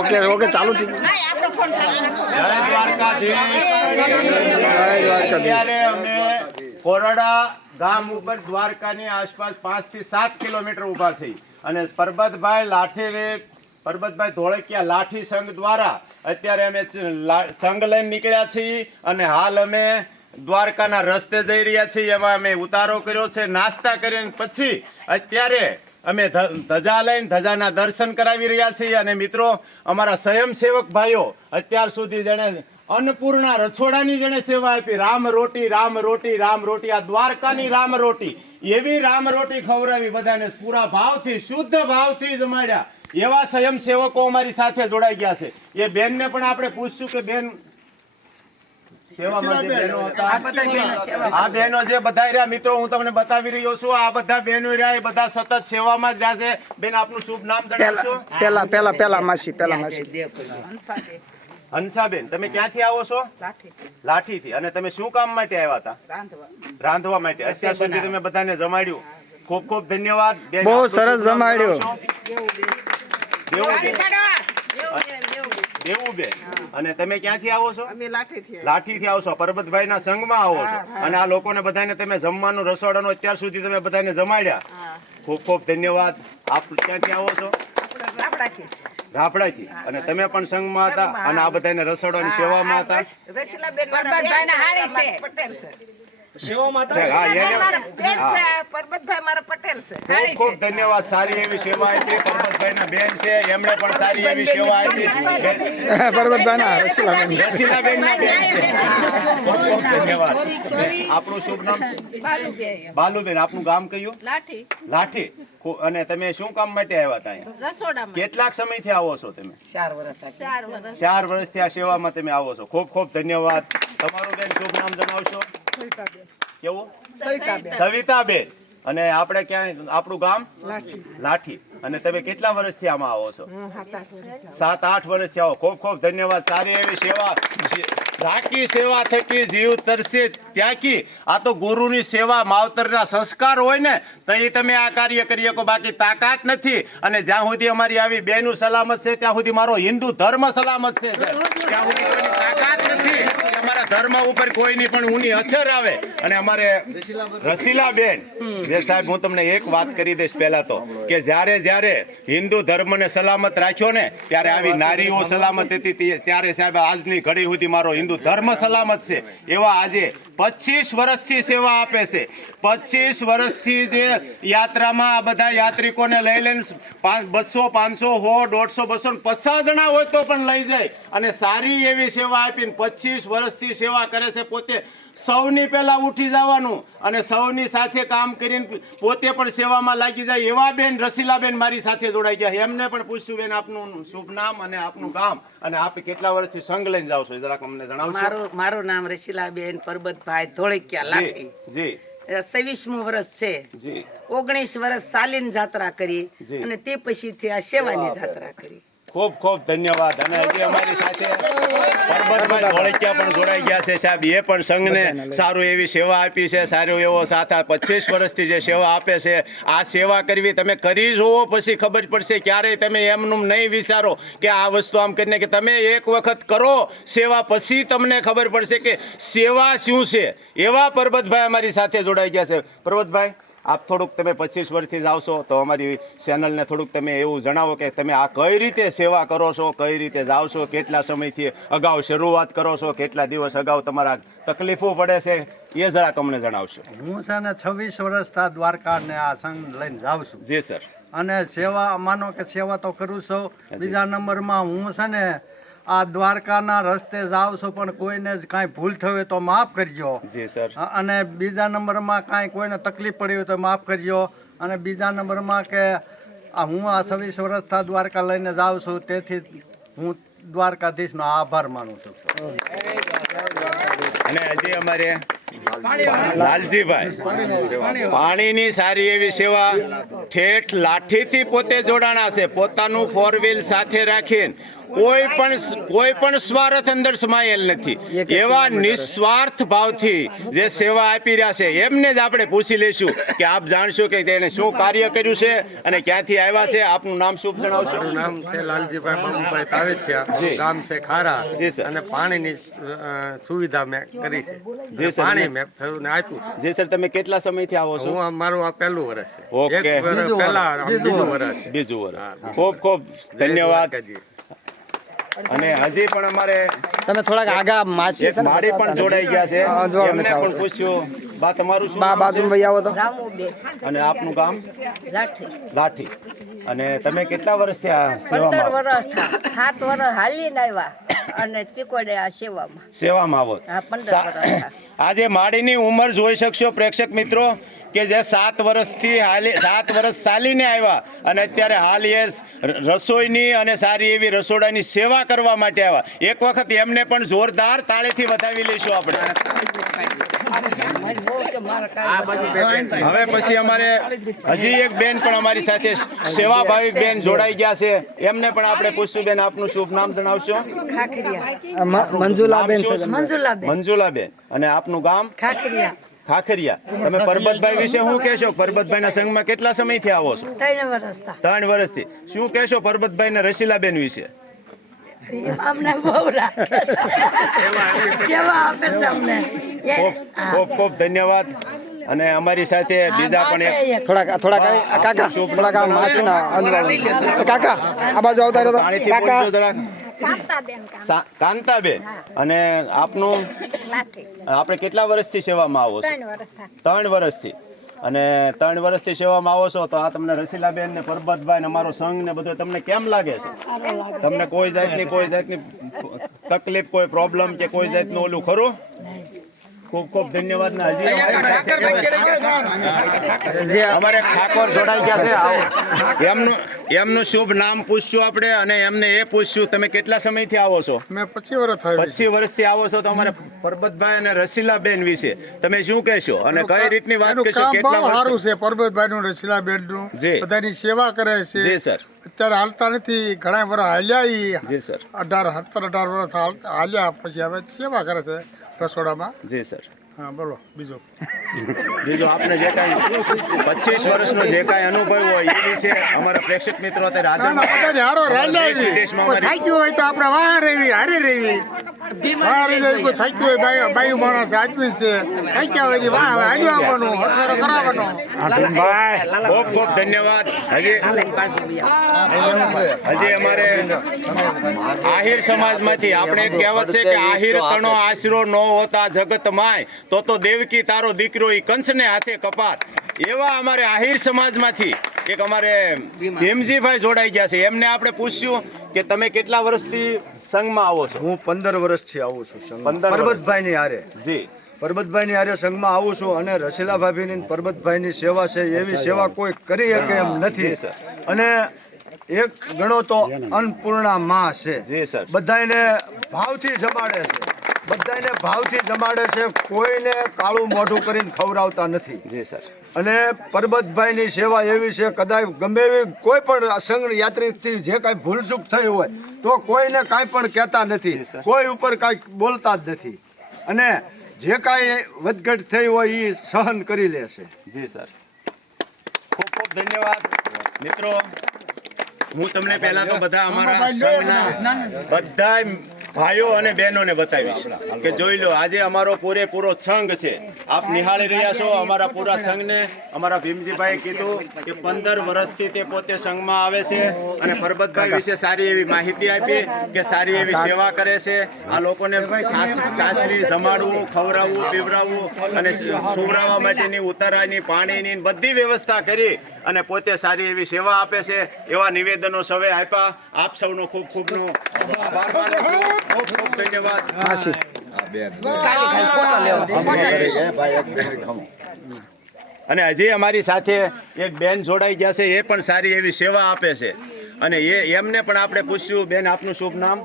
Okay okay ચાલુ થઈ ગયું. જય દ્વારકાધીશ. અત્યારે અમે કોરડા ગામ ઉપર દ્વારકાની આસપાસ 5 થી 7 કિલોમીટર ઊભા છે અને પરબતભાઈ ધોળકિયા લાઠી સંઘ દ્વારા અત્યારે અમે સંઘ લઈને નીકળ્યા છીએ અને હાલ અમે દ્વારકાના રસ્તે જઈ રહ્યા છીએ. એમાં અમે ઉતારો કર્યો છે, નાસ્તા કરીને પછી અત્યારે અમે ધજા લઈને ધજાના દર્શન કરાવી રહ્યા છીએ. અને મિત્રો, અમારા સ્વયંસેવક ભાઈઓ અત્યાર સુધી જેણે અન્નપૂર્ણા રછોડાની જેણે સેવા આપી, રામ રોટી રામ રોટી રામ રોટી, આ દ્વારકાની રામ રોટી, એવી રામ રોટી ખવડાવી બધાને પૂરા ભાવથી શુદ્ધ ભાવથી જમાડ્યા એવા સ્વયંસેવકો અમારી સાથે જોડાઈ ગયા છે. એ બેનને પણ આપણે પૂછશું કે બેન સેવામાં જે બહેનો હતા, આ બહેનો જે બધા રહ્યા, મિત્રો હું તમને બતાવી રહ્યો છું, આ બધા બહેનો રહ્યા એ બધા સતત સેવામાં જ રહ્યા છે. બેન, આપનું શુભ નામ જણાવશો? પેલા માસી હંસાબેન, તમે ક્યાંથી આવો છો? લાઠીથી. અને તમે શું કામ માટે આવ્યા હતા? રાંધવા માટે. અત્યાર સુધી તમે બધાને જમાડ્યું, ખૂબ ખૂબ ધન્યવાદ. બહુ સરસ જમાડ્યું. દેવુબેન, અને તમે ક્યાંથી આવો છો? લાઠીથી આવો છો, પરબતભાઈ ના સંઘમાં આવો છો અને આ લોકોને બધાને તમે જમવાનું રસોડાનું અત્યાર સુધી તમે બધાને જમાડ્યા, ખૂબ ખૂબ ધન્યવાદ. આપ ક્યાંથી આવો છો? રાપડાથી. અને તમે પણ સંઘમાં હતા અને આ બધાને રસોડાની સેવામાં હતા. ખૂબ ધન્યવાદ. સારી એવી સેવા આપી. પરબતભાઈ ના બેન છે, એમણે પણ સારી એવી સેવા આપી. રસીલાબેન ના બેન છે. ખૂબ ધન્યવાદ. આપણું શુભ નામ? બાલુબેન. આપનું ગામ કયું? લાઠી. અને તમે શું કામ માટે આવ્યા હતા અહીંયા? કેટલાક સમયથી આવો છો તમે? 4 વર્ષથી આ સેવામાં તમે આવો છો. ખૂબ ખૂબ ધન્યવાદ. તમારું બેન શુભ નામ જણાવશો? કેવું? સવિતાબેન. અને આપણે ક્યાં? આપણું ગામ લાઠી. અને તમે કેટલા વર્ષથી આમાં આવો છો? 7-8 વર્ષથી આવો. ખૂબ ખૂબ ધન્યવાદ. સારી એવી સેવા. સાકી સેવા થકી જીવ તરસે ત્યાંકી. આ તો ગુરુની સેવા, માવતરના સંસ્કાર હોય ને તો એ તમે આ કાર્ય કરી શકો, બાકી તાકાત નથી. અને જ્યાં સુધી અમારી આવી બેનું સલામત છે ત્યાં સુધી મારો હિન્દુ ધર્મ સલામત છે. ત્યાં સુધી કોઈની તાકાત નથી કે અમારા ધર્મ ઉપર કોઈની પણ ઊની અસર આવે. અને અમારે રસીલાબેન, જે સાહેબ હું તમને એક વાત કરી દઈશ પહેલા તો, કે જ્યારે હિન્દુ ધર્મને સલામત રાખ્યો ને ત્યારે આવી નારીઓ સલામત હતી, ત્યારે સાહેબ આજની ઘડી સુધી મારો હિન્દુ ધર્મ સલામત છે. એવા આજે 25 વર્ષથી સેવા આપે છે. 25 વર્ષથી જે યાત્રામાં આ બધા યાત્રિકોને લઈ લઈને 200, 500, 100, 150, 250 જણા હોય તો પણ લઈ જાય અને સારી એવી સેવા આપીને 25 વર્ષથી સેવા કરે છે. પોતે સૌની પહેલા ઉઠી જવાનું અને સૌની સાથે કામ કરીને પોતે પણ સેવામાં લાગી જાય એવા બેન રસીલાબેન મારી સાથે જોડાઈ ગયા. એમને પણ પૂછશું, બેન આપનું શુભ નામ અને આપનું ગામ અને આપ કેટલા વર્ષથી સંઘ લઈને જાવ છો, જરાક અમને જણાવશો? મારું નામ રસીલાબેન પરબતભાઈ ધોળકિયા લાઠી. જી. 26મું વર્ષ છે. જી. 19 વર્ષ સાલીન જાત્રા કરી અને તે પછીથી આ સેવાની જાત્રા કરી. ખૂબ ખૂબ ધન્યવાદ. અને હજી અમારી સાથે પરબતભાઈ ધોળકિયા પણ જોડાઈ ગયા છે. સાહેબ, એ પણ સંઘને સારું એવી સેવા આપી છે, સારો એવો સાથ. 25 વર્ષથી જે સેવા આપે છે, આ સેવા કરવી તમે કરી જુઓ, પછી ખબર પડશે. ક્યારેય તમે એમનું નહીં વિચારો કે આ વસ્તુ આમ કરીને, કે તમે એક વખત કરો સેવા, પછી તમને ખબર પડશે કે સેવા શું છે. એવા પરબતભાઈ અમારી સાથે જોડાઈ ગયા છે. પરબતભાઈ, આપ થોડુંક તમે 25 વર્ષથી જાઓ છો તો અમારી ચેનલને થોડુંક તમે એવું જણાવો કે તમે આ કઈ રીતે સેવા કરો છો, કઈ રીતે જાઓ છો, કેટલા સમયથી અગાઉ શરૂઆત કરો છો, કેટલા દિવસ અગાઉ તમારા તકલીફો પડે છે, એ જરાક અમને જણાવશો. હું છે ને 26 વર્ષથી દ્વારકાને આ સંઘ લઈને જાઉં છું. જી સર. અને સેવા, માનો કે સેવા તો કરું છું. બીજા નંબરમાં હું છે ને આ દ્વારકાના રસ્તે જાઉં છું, પણ કોઈને જ કાંઈ ભૂલ થઈ હોય તો માફ કરજો. જી સર. અને બીજા નંબરમાં કાંઈ કોઈને તકલીફ પડી હોય તો માફ કરજો. અને બીજા નંબરમાં કે હું આ 26 વર્ષથી દ્વારકા લઈને જાઉં છું, તેથી હું દ્વારકાધીશનો આભાર માનું છું. અને હજી અમારે લાલજીભાઈ પાણીની સારી એવી સેવા ઠેઠ લાઠીથી પોતે જોડાણા છે. પોતાનું 4 વ્હીલ સાથે રાખીને કોઈ પણ સ્વાર્થ અંદર સમાયેલ નથી. એવા નિસ્વાર્થ ભાવથી જે સેવા આપી રહ્યા છે એમને જ આપણે પૂછી લઈશું કે આપ જાણશો કે તેને શું કાર્ય કર્યું છે અને ક્યાંથી આવ્યા છે. આપનું નામ શુભ જણાવશો. મારું નામ છે લાલજીભાઈ બાબુભાઈ તાવેઠિયા, ગામ છે ખારા, જી સર. અને પાણીની સુવિધા મેં કરી છે. જી સર. પાણી મેં સૌને આપ્યું છે. જી સર, તમે કેટલા સમયથી આવો છો? મારું આ પહેલું વર્ષ છે. ઓકે. એક વર્ષ પહેલા બીજું વર્ષ છે. બીજું વર્ષ. ખૂબ ખૂબ ધન્યવાદ. અને હજી પણ અમારે તમે થોડાક આગા માસી એક માળી પણ જોડાઈ ગયા છે. એમને પણ પૂછ્યું. બા તમારું શું બા નામ બાજુ છે? ભાઈ આવો તો અને આપનું ગામ? લાઠી. અને તમે કેટલા વર્ષથી આ 15 સેવામાં વર્ષ 7 વર્ષ હાલીને આવ્યા અને તીકોડે આ સેવામાં આવો? હા, 15 વર્ષ. આજે માળીની ઉંમર જોઈ શકશો પ્રેક્ષક મિત્રો કે જે 7 વર્ષ ચાલીને આવ્યા અને અત્યારે હાલ એ રસોઈની અને સારી એવી રસોડાની સેવા કરવા માટે આવ્યા. એક વખત એમને પણ જોરદાર તાળીથી વધાવી લઈશું આપણે. મારી બહુ કે મારા કાંઈ હવે પછી અમારે હજી એક બેન પણ અમારી સાથે સેવાભાવી બેન જોડાઈ ગયા છે. એમને પણ આપણે પૂછશું. બેન, આપનું શુભ નામ જણાવશો? ખાખરિયા મંજુલાબેન છે. મંજુલાબેન મંજુલાબેન. અને આપનું ગામ? ખાખરિયા ખાખરિયા. તમે પરબતભાઈ વિશે શું કહેશો? પરબતભાઈના સંઘમાં કેટલા સમયથી આવો છો? 3 વર્ષ થા 3 વર્ષથી. શું કહેશો પરબતભાઈ ને રસીલાબેન વિશે? અમને બહુ રાખે જેવા આપે છે અમને ખૂબ ખૂબ ધન્યવાદ. અને અમારી સાથે બીજા પણ એક થોડાક કાકા થોડાક આ માસીના અંદરવાળો. કાકા આ બાજુ આવતા રહ્યો તો. પાણીથી કાકા બોલજો જરાક. કાંતાબેન. અને આપનું? આપણે કેટલા વર્ષથી સેવામાં આવો છો? 3 વર્ષથી. અને 3 વર્ષથી સેવામાં આવો છો તો આ તમને રસીલાબેન ને પરબતભાઈ ને અમારો સંઘ ને બધું તમને કેમ લાગે છે? તમને કોઈ જાતની તકલીફ, કોઈ પ્રોબ્લેમ કે કોઈ જાતનું ઓલું ખરું? ખૂબ ખૂબ ધન્યવાદ. ને હજી અમારે ઠાકોર જોડાઈ ગયા છે. આવો. એમનું શુભ નામ પૂછશું આપણે અને એમને એ પૂછશું તમે કેટલા સમયથી આવો છો? મેં 25 વર્ષ થયા. 25 વર્ષથી આવો છો તો અમારે પરબતભાઈ અને રસીલાબેન વિશે તમે શું કહેશો અને કઈ રીતની વાત કહેશો? કેટલા સારું વર્ષ? છે પરબતભાઈ નું, રસીલાબેન નું, જી. બધાની સેવા કરે છે. જી સર. અત્યારે હાલતા નથી, ઘણા વર્ષ હાલ્યા જી સર. 18 વર્ષ હાલ્યા પછી હવે સેવા કરે છે રસોડામાં. જી સર. હા, બોલો બીજું. આપને જે કાંઈ 25 વર્ષનો જે કાંઈ અનુભવ હોય એ વિશે અમારા પ્રેક્ષક મિત્રો અત્યારે ના, ના, બધાને હારો રાલ્યા છે. વિદેશમાં કોઈ થાક્યું હોય તો આપણે વાહ રેવી, હારે રેવી. વાહ રેવી, કોઈ થાક્યું હોય, બાયું માણસ આદમી છે, થાક્યા હોય વાહ હાલ્યું આવવાનું, હથવારો કરાવવાનો. ખૂબ ખૂબ ધન્યવાદ. હજી અમારે આહિર સમાજમાંથી આપણે એક કહેવત છે કે આહિર તણો આશરો ન હોતા જગત માય તો દેવકી તારો દીકરો ઈ કંસને હાથે કપાત. એવા અમારે આહિર સમાજમાંથી એક અમારે ભીમજીભાઈ જોડાઈ ગયા છે. એમને આપણે પૂછ્યું કે તમે કેટલા વર્ષથી સંઘમાં આવો છો? હું 15 વર્ષથી આવું છું સંઘમાં. 15 વર્ષ. પરબતભાઈની હારે જી. પરબતભાઈની હારે સંઘમાં આવું છું અને રસીલા ભાભીની પરબતભાઈની સેવા છે એવી સેવા કોઈ કરી શકે એમ નથી. સર. અને એક ગણો તો અન્નપૂર્ણા માં છે. જી સર. બધાને ભાવથી જમાડે છે. બધાને ભાવથી જમાડે છે. કોઈને કાળું મોઢું કરીને ખવડાવતા નથી. જી સર. અને પરબતભાઈની સેવા એવી છે કદાચ ગમે એવી કોઈ પણ સંઘ યાત્રીથી જે કાંઈ ભૂલચૂક થઈ હોય તો કોઈને કાંઈ પણ કહેતા નથી, કોઈ ઉપર કાંઈ બોલતા જ નથી. અને જે કાંઈ વધઘટ થઈ હોય એ સહન કરી લે છે. જી સર. ખૂબ ખૂબ ધન્યવાદ. મિત્રો, હું તમને પહેલા તો બધા અમારા સંઘના બધા ભાઈઓ અને બહેનોને બતાવીશ કે જોઈ લો આજે અમારો પૂરેપૂરો સંઘ છે. આપ નિહાળી રહ્યા છો અમારા પૂરા સંઘને. અમારા ભીમજીભાઈએ કીધું કે 15 વર્ષથી તે પોતે સંઘમાં આવે છે અને પરબતભાઈ વિશે સારી એવી માહિતી આપી કે સારી એવી સેવા કરે છે. આ લોકોને સાસરી જમાડવું, ખવડાવવું, પીવડાવવું અને સુવડાવવા માટેની ઉતારાની, પાણીની બધી વ્યવસ્થા કરી અને પોતે સારી એવી સેવા આપે છે. એવા નિવેદનો સૌએ આપ્યા. આપ સૌનો ખૂબ ખૂબ આભાર માનું છું. ખૂબ ખૂબ ધન્યવાદ. અને હજી અમારી સાથે એક બેન જોડાઈ ગયા છે. એ પણ સારી એવી સેવા આપે છે અને એમને પણ આપણે પૂછ્યું. બેન, આપનું શુભ નામ?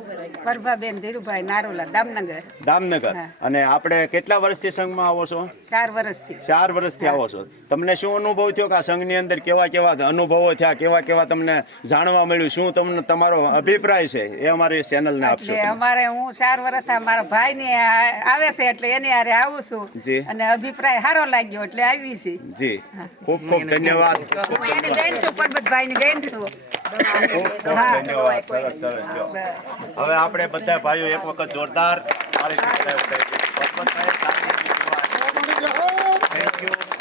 પ્રભાબેન ધીરુભાઈ નારોલા દામનગર દામનગર. હા. અને આપણે કેટલા વર્ષથી સંઘમાં આવો છો? 4 વર્ષથી 4 વર્ષથી આવો છો. તમને શું અનુભવ થયો કે આ સંઘની અંદર કેવા કેવા અનુભવો થયા, કેવા કેવા તમને જાણવા મળ્યું, શું તમને તમારો અભિપ્રાય છે એ અમારી ચેનલને આપશો એટલે તમે? અમારે હું 4 વર્ષ મારા ભાઈ ને આવે છે એટલે એની હારે આવું છું જી. અને અભિપ્રાય સારો લાગ્યો એટલે આવી છે. જી, ખૂબ ખૂબ ધન્યવાદ. હું એની બેન છું, પરબતભાઈ ની બેન છું. ધન્યવાદ. સરસ સરસ. જો. હવે આપણે બધા ભાઈઓ એક વખત જોરદાર થેન્ક યુ.